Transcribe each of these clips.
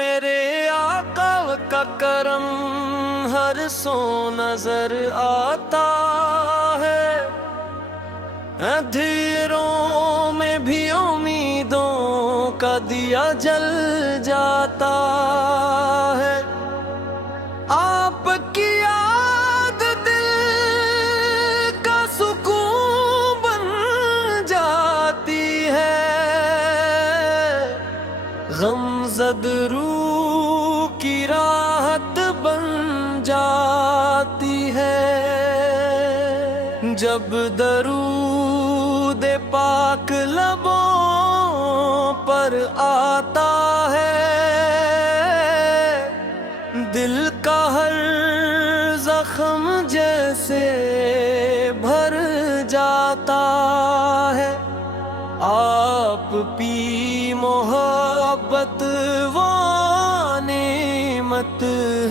میرے آقا کا کرم ہر سو نظر آتا ہے، اندھیروں میں بھی امیدوں کا دیا جل جاتا ہے۔ آپ کی یاد دل کا سکون بن جاتی ہے، غمزد روح کی راحت بن جاتی ہے۔ جب درود پاک لبوں پر آتا ہے، دل کا ہر زخم جیسے بھر جاتا ہے۔ آپ پی محبت وہ نعمت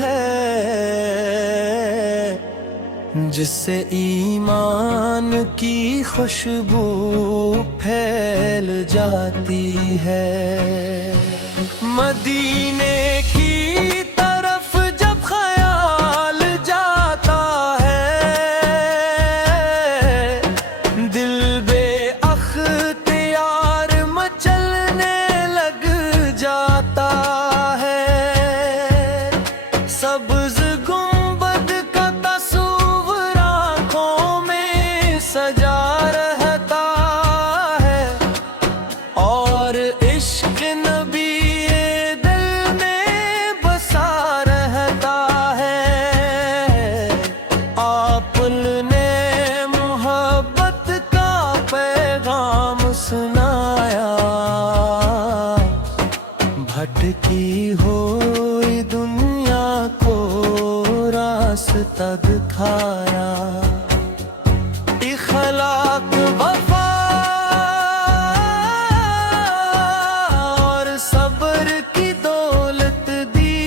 ہے جس سے ایمان کی خوشبو پھیل جاتی ہے۔ مدینے کی طرف جب خیال جاتا ہے، دل بے اختیار مچلنے لگ جاتا ہے۔ سبز گنبد کا تصور آنکھوں میں سجا رہتا ہے، اور عشق نبی دل میں بسا رہتا ہے۔ آپ نے محبت کا پیغام سنایا، بھٹکی ہوئی دنیا کو راستہ دکھایا۔ اخلاق وفا اور صبر کی دولت دی،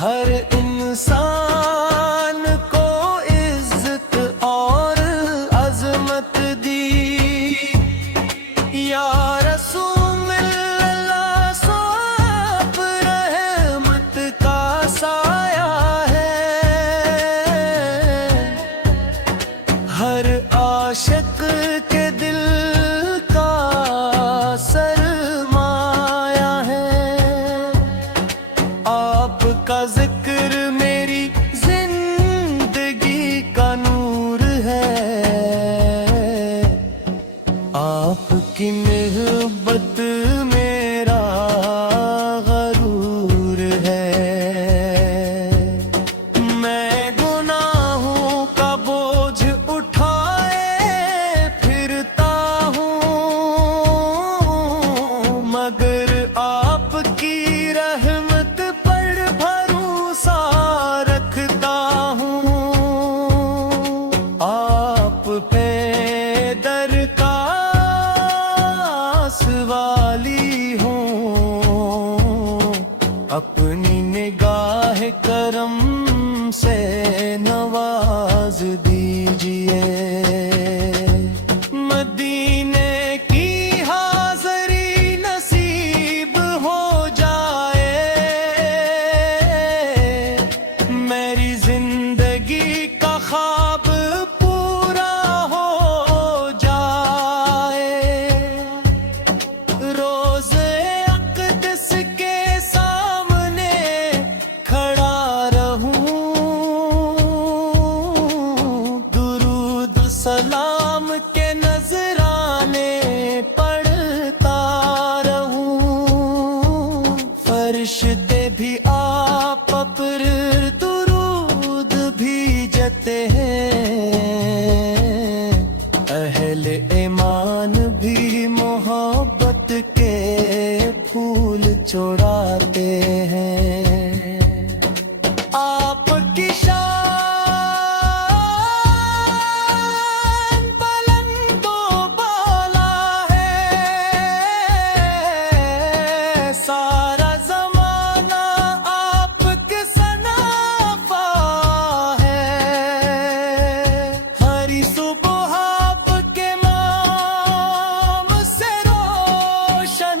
ہر انسان کو عزت اور عظمت دی۔ یا رسول اللہ صاحب رحمت کا سایہ ہے، ہر عاشق کے دل کا سرمایہ ہے۔ آپ کا ذکر میری زندگی کا نور ہے، آپ کی محبت میرا غرور ہے۔ میں گناہوں کا بوجھ اٹھائے پھرتا ہوں، مگر آپ کی رحمت پر بھروسہ رکھتا ہوں۔ آپ پہ درکاس والی ہوں، اپنی نگاہ کرم سے نواز دیجئے۔ مدینے کی حاضری نصیب ہو جائے، میری زندگی کا خواب پورا ہو جائے۔ روز اقدس کے سامنے کھڑا رہوں، درود سلام کے نذرانے پڑھتا رہوں۔ فرشتے بھی آپ پر درود بھیجتے ہیں، اہل ایمان بھی محبت کے پھول چوراتے ہیں۔ آپ کی شان بلند و بالا ہے، سارا زمانہ آپ کے سنافا ہے۔ ہری صبح آپ کے نام سے روشن